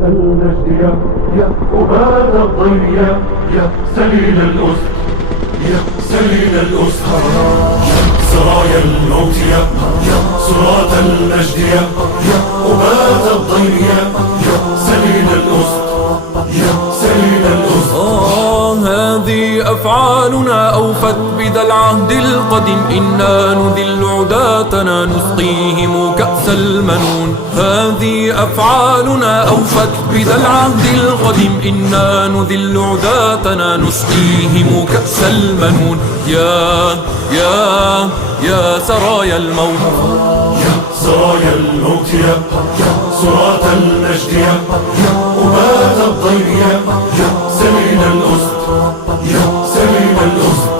سراة المجد يا أباد الضيم يا سليل الأسد يا سليل الأسد يا سرايا الموت يا سراة المجد يا أباد الضيم يا سليل الأسد يا سليل الأسد. هذه أفعالنا أوفت بذا العهد القديم، إنا نذل عداتنا نسقيهم كأس المنون. هذه أفعالنا أوفت بذا العهد القديم، إنا نذل عداتنا نسقيهم كأس المنون. يا سرايا الموت يا سرايا الموت يا سراة المجد يا أباد الضيم يا سليل الأسد يا سليل الأسد.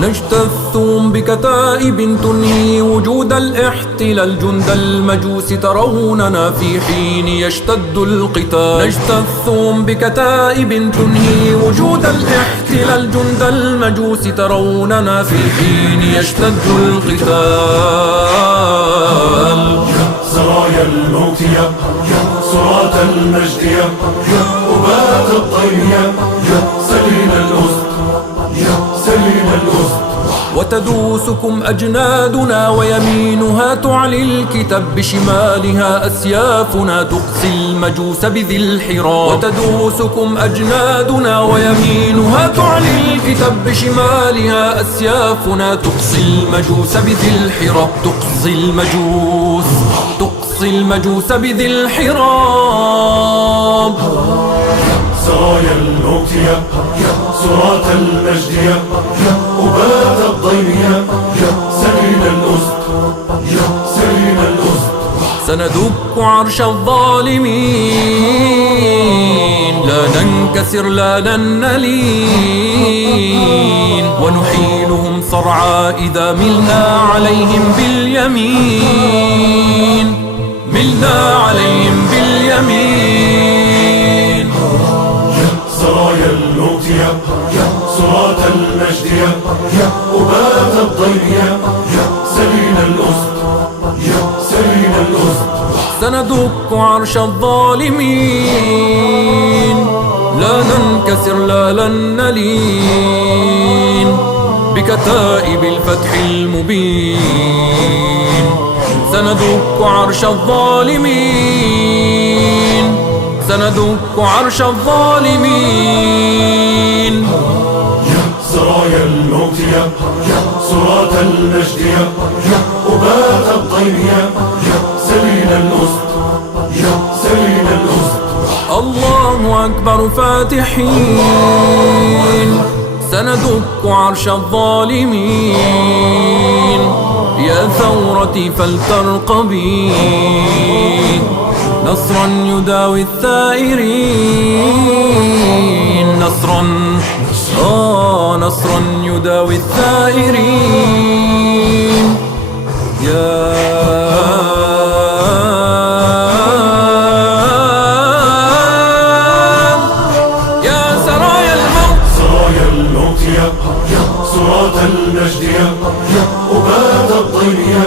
نجتثهم بكتائب تنهي وجود الاحتلال، جند المجوس تروننا في حين يشتد القتال. نجتثهم بكتائب تنهي وجود الاحتلال، جند المجوس تروننا في حين يشتد القتال. يا سرايا الموت يا سراة المجد يا أباد الضيم يا سليل الأسد يا سليل الأسد. وتدوسكم أجنادنا ويمينها تعلي الكتاب، بشمالها أسيافنا تقصي المجوس بذي الحراب. وتدوسكم أجنادنا ويمينها تعلي الكتاب، بشمالها أسيافنا تقصي المجوس بذي الحراب. تقصي المجوس بذي الحراب. سرايا الموت يا سراة المجد يا أباد الضيم يا سليل الأسد يا سليل الأسد. سندك عرش الظالمين، لا ننكسر لا نلين، ونحيلهم صرعى إذا ملنا عليهم باليمين. ملنا عليهم باليمين. يا سرايا الموت يا سراة المجد يا أباد الضيم يا سليل الأسد يا سليل الأسد. سندك عرش الظالمين، لا ننكسر لا نلين، بكتائب الفتح المبين. سندك عرش الظالمين، سندك عرش الظالمين. يا سرايا الموت يا سراة المجد يا أباد الضيم يا سليل الأسد يا سليل الأسد. الله أكبر فاتحين، سندك عرش الظالمين. يا ثورتي فلترقبي، نصرا يداوي الثائرين. نصرا يداوي الثائرين. يا سرايا الموت. سرايا الموت يا سراة المجد يا أباد الضيم يا